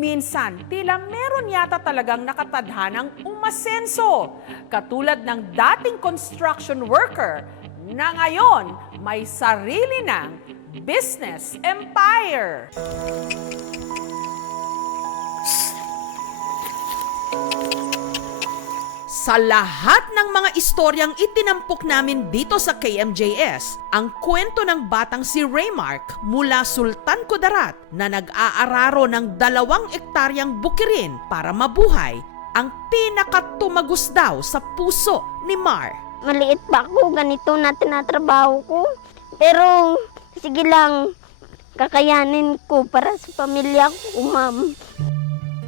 minsan tila meron yata talagang nakatadhanang umasenso, katulad ng dating construction worker na ngayon may sarili ng business empire. Sa lahat ng mga istoryang itinampok namin dito sa KMJS, ang kwento ng batang si Raymark mula Sultan Kudarat na nag-aararo ng 2 ektaryang bukirin para mabuhay, ang pinakatumagos daw sa puso ni Mar. Maliit pa ako, ganito na tinatrabaho ko. Pero sige lang, kakayanin ko para sa pamilya ko, ma'am.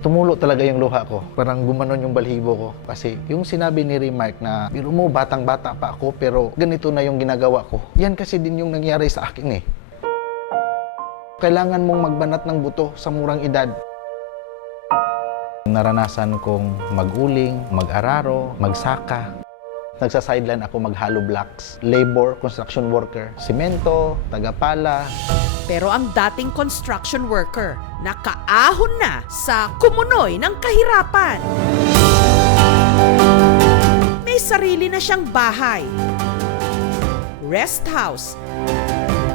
Tumulo talaga yung luha ko. Parang gumanon yung balhibo ko. Kasi yung sinabi ni Remark na, biro mo, batang-bata pa ako, pero ganito na yung ginagawa ko. Yan kasi din yung nangyari sa akin eh. Kailangan mong magbanat ng buto sa murang edad. Naranasan kong mag-uling, mag-araro, magsaka. Nagsa-sideline ako mag-hollow blocks, labor, construction worker, simento, tagapala. Pero ang dating construction worker, nakaahon na sa kumunoy ng kahirapan. May sarili na siyang bahay, rest house,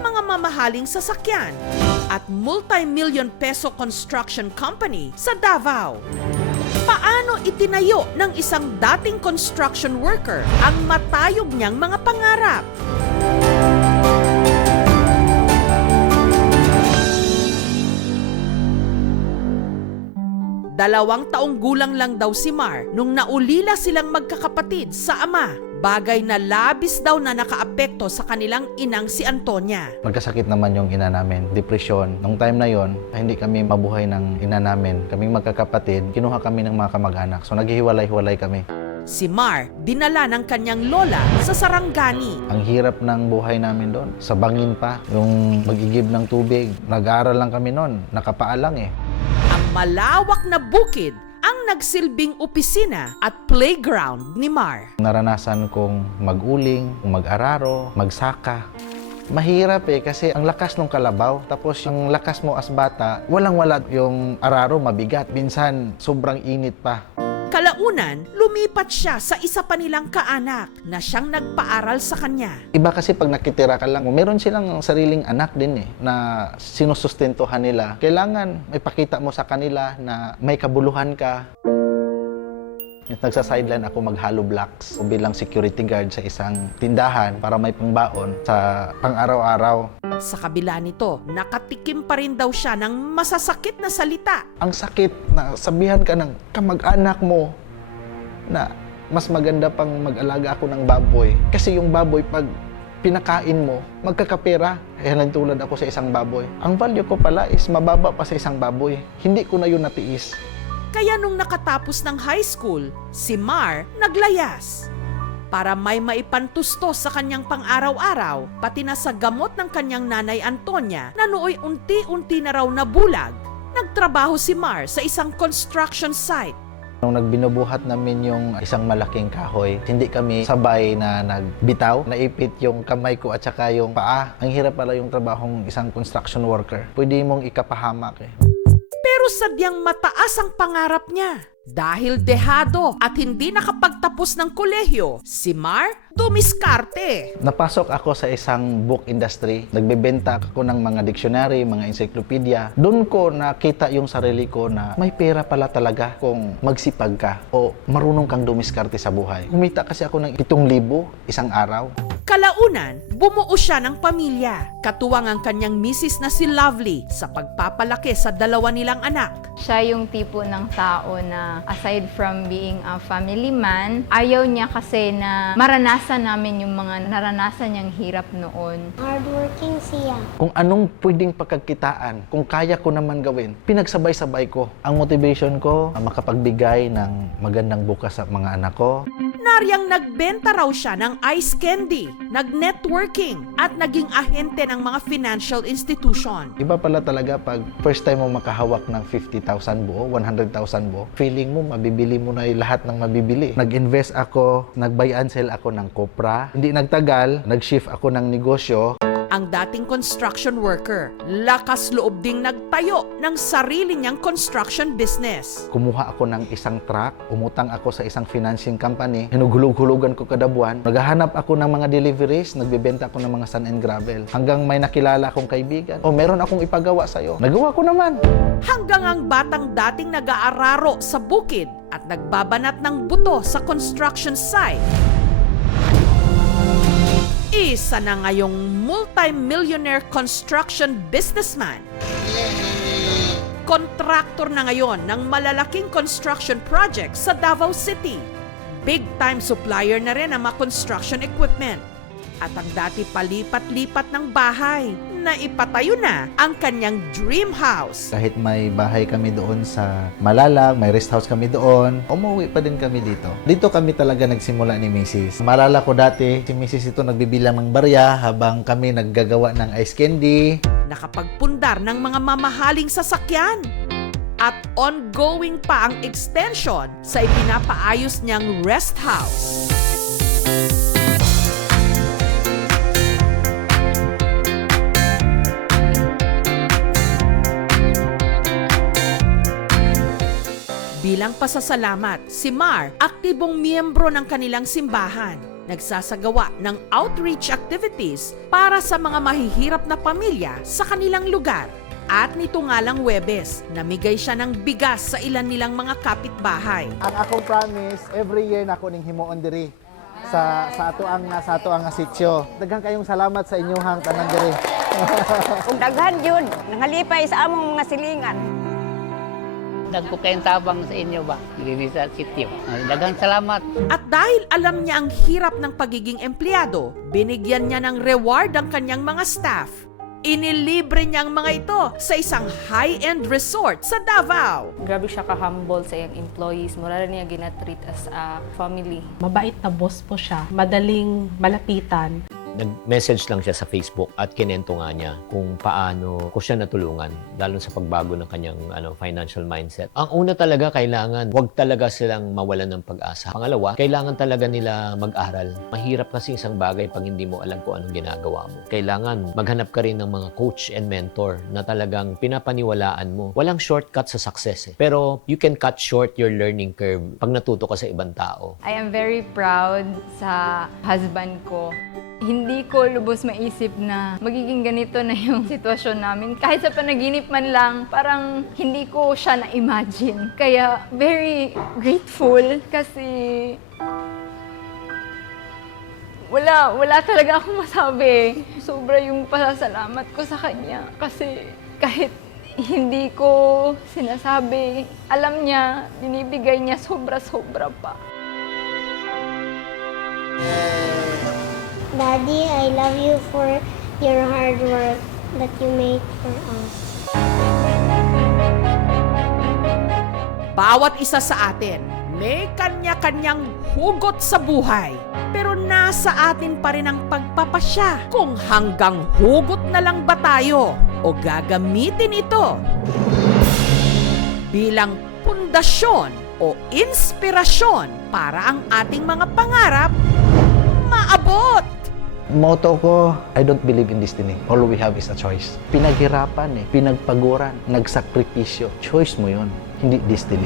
mga mamahaling sasakyan, at multi-million peso construction company sa Davao. Paano itinayo ng isang dating construction worker ang matayog niyang mga pangarap? Dalawang taong gulang lang daw si Mar nung naulila silang magkakapatid sa ama. Bagay na labis daw na nakaapekto sa kanilang inang si Antonia. Magkasakit naman yung ina namin, depresyon. Nung time na yon, hindi kami mabuhay ng ina namin. Kaming magkakapatid, kinuha kami ng mga kamag-anak. So naghihiwalay-hiwalay kami. Si Mar dinala ng kanyang lola sa Sarangani. Ang hirap ng buhay namin doon. Sa bangin pa, yung mag-igib ng tubig. Nag-aaral lang kami noon, nakapaalang eh. Ang malawak na bukid ang nagsilbing opisina at playground ni Mar. Naranasan kong mag-uling, mag-araro, magsaka. Mahirap eh kasi ang lakas ng kalabaw, tapos yung lakas mo as bata, walang-wala yung araro, mabigat. Minsan, sobrang init pa. Kalaunan, lumipat siya sa isa pa nilang kaanak na siyang nagpaaral sa kanya. Iba kasi pag nakitira ka lang, meron silang sariling anak din eh, na sinusustentuhan nila. Kailangan may pakita mo sa kanila na may kabuluhan ka. Nagsa-sideline ako mag-hollow blocks bilang security guard sa isang tindahan para may pangbaon sa pang-araw-araw. Sa kabila nito, nakatikim pa rin daw siya ng masasakit na salita. Ang sakit na sabihan ka ng kamag-anak mo na mas maganda pang mag-alaga ako ng baboy. Kasi yung baboy, pag pinakain mo, magkakapera. Yan ang tulad ako sa isang baboy. Ang value ko pala is mababa pa sa isang baboy. Hindi ko na yun natiis. Kaya nung nakatapos ng high school, si Mar naglayas. Para may maipantusto sa kanyang pang-araw-araw, pati na sa gamot ng kanyang nanay Antonia na nooy unti-unti na raw nabulag, nagtrabaho si Mar sa isang construction site. Nung nagbinubuhat namin yung isang malaking kahoy, hindi kami sabay na nagbitaw. Naipit yung kamay ko at saka yung paa. Ang hirap pala yung trabahong isang construction worker. Pwede mong ikapahamak eh. Pero sadyang mataas ang pangarap niya. Dahil dehado at hindi nakapagtapos ng kolehiyo, si Mar dumiskarte. Napasok ako sa isang book industry. Nagbebenta ako ng mga dictionary, mga encyclopedia. Doon ko nakita yung sarili ko na may pera pala talaga kung magsipag ka o marunong kang dumiskarte sa buhay. Kumita kasi ako ng 7,000 isang araw. Kalaunan, bumuo siya ng pamilya. Katuwang ang kanyang misis na si Lovely sa pagpapalaki sa 2 nilang anak. Siya yung tipo ng tao na aside from being a family man, ayaw niya kasi na maranasan namin yung mga naranasan niyang hirap noon. Hardworking siya. Kung anong pwedeng pagkakitaan, kung kaya ko naman gawin, pinagsabay-sabay ko. Ang motivation ko, makapagbigay ng magandang bukas sa mga anak ko. Naryang nagbenta raw siya ng ice candy, nag-networking, at naging ahente ng mga financial institution. Iba pala talaga pag first time mo makahawak ng 50,000 buo, 100,000 buo, feeling mo, mabibili mo na yung lahat ng mabibili. Nag-invest ako, nag-buy and sell ako ng kopra. Hindi nagtagal, nag-shift ako ng negosyo. ang dating construction worker. Lakas loob ding nagtayo ng sarili niyang construction business. Kumuha ako ng isang truck, umutang ako sa isang financing company, hinughulog-hulugan ko kada buwan. Naghahanap ako ng mga deliveries, nagbebenta ako ng mga sand and gravel. Hanggang may nakilala akong kaibigan, meron akong ipagawa sa'yo. Nagawa ko naman. Hanggang ang batang dating nag-aararo sa bukid at nagbabanat ng buto sa construction site, isa na ngayong multi-millionaire construction businessman. Kontraktor na ngayon ng malalaking construction project sa Davao City. Big-time supplier na rin ng mga construction equipment. At ang dati palipat-lipat ng bahay, na ipatayo na ang kanyang dream house. Kahit may bahay kami doon sa Malalag, may rest house kami doon, umuwi pa din kami dito. Dito kami talaga nagsimula ni Mrs. Malala ko dati, si Mrs. ito nagbibilang ng barya habang kami naggagawa ng ice candy. Nakapagpundar ng mga mamahaling sasakyan. At ongoing pa ang extension sa ipinapaayos niyang rest house. Bilang pasasalamat, si Mar, aktibong miyembro ng kanilang simbahan. Nagsasagawa ng outreach activities para sa mga mahihirap na pamilya sa kanilang lugar. At nito nga lang Huwebes, namigay siya ng bigas sa ilan nilang mga kapitbahay. Ang akong promise, every year na ako ning himuon diri sa ato ang sitio. Daghang kayong salamat sa inyong tanan diri. Kung daghan yun, nangalipay sa among mga silingan. Dagko kayong tabang sa inyo ba? Dili sa sitio. Daghang salamat. At dahil alam niya ang hirap ng pagiging empleyado, binigyan niya ng reward ang kanyang mga staff. Inilibre niya ang mga ito sa isang high-end resort sa Davao. Grabe siya ka-humble sa iyang employees. Mura rin niya ginatreat as a family. Mabait na boss po siya. Madaling malapitan. Nag-message lang siya sa Facebook at kinento nga niya kung paano ko siya natulungan, lalo sa pagbago ng kanyang financial mindset. Ang una talaga, kailangan wag talaga silang mawalan ng pag-asa. Pangalawa, kailangan talaga nila mag-aral. Mahirap kasi isang bagay pag hindi mo alam kung anong ginagawa mo. Kailangan maghanap ka rin ng mga coach and mentor na talagang pinapaniwalaan mo. Walang shortcut sa success pero you can cut short your learning curve pag natuto ka sa ibang tao. I am very proud sa husband ko. Hindi ko lubos maisip na magiging ganito na yung sitwasyon namin. Kahit sa panaginip man lang, parang hindi ko siya na-imagine. Kaya very grateful kasi wala talaga akong masabi. Sobra yung pasasalamat ko sa kanya. Kasi kahit hindi ko sinasabi, alam niya, binibigay niya sobra-sobra pa. Daddy, I love you for your hard work that you make for us. Bawat isa sa atin may kanya-kanyang hugot sa buhay. Pero nasa atin pa rin ang pagpapasya kung hanggang hugot na lang ba tayo o gagamitin ito bilang pundasyon o inspirasyon para ang ating mga pangarap maabot. Motto ko, I don't believe in destiny. All we have is a choice. Pinaghirapan pinagpaguran, nagsakripisyo. Choice mo yon, hindi destiny.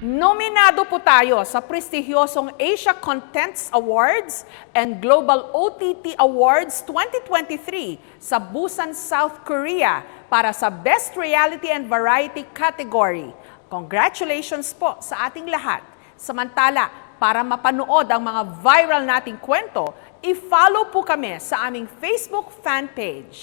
Nominado po tayo sa prestigyosong Asia Contents Awards and Global OTT Awards 2023 sa Busan, South Korea para sa Best Reality and Variety category. Congratulations po sa ating lahat. Samantala, para mapanood ang mga viral nating kwento, i-follow po kami sa aming Facebook fan page.